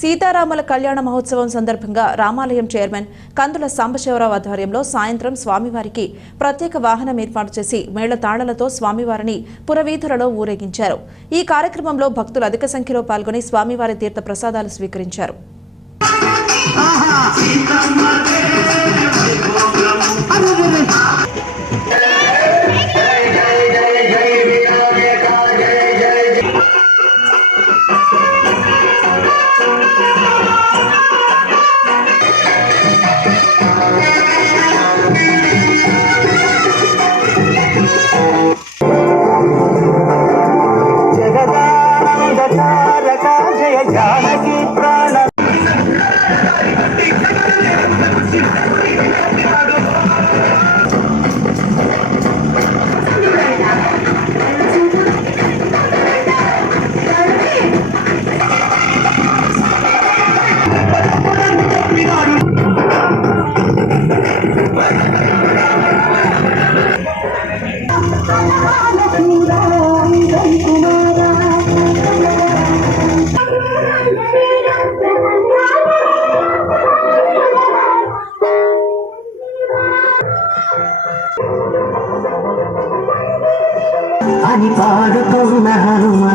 సీతారాముల కళ్యాణ మహోత్సవం సందర్భంగా రామాలయం చైర్మన్ కందుల సాంబశివరావు ఆధ్వర్యంలో సాయంత్రం స్వామివారికి ప్రత్యేక వాహనం ఏర్పాటు చేసి మేళతాళలతో స్వామివారిని పురవీధులలో ఊరేగించారు. ఈ కార్యక్రమంలో భక్తులు అధిక సంఖ్యలో పాల్గొని స్వామివారి తీర్థ ప్రసాదాలు స్వీకరించారు. జయ జానకి ప్రాణ అని పాడుతున్న హనుమా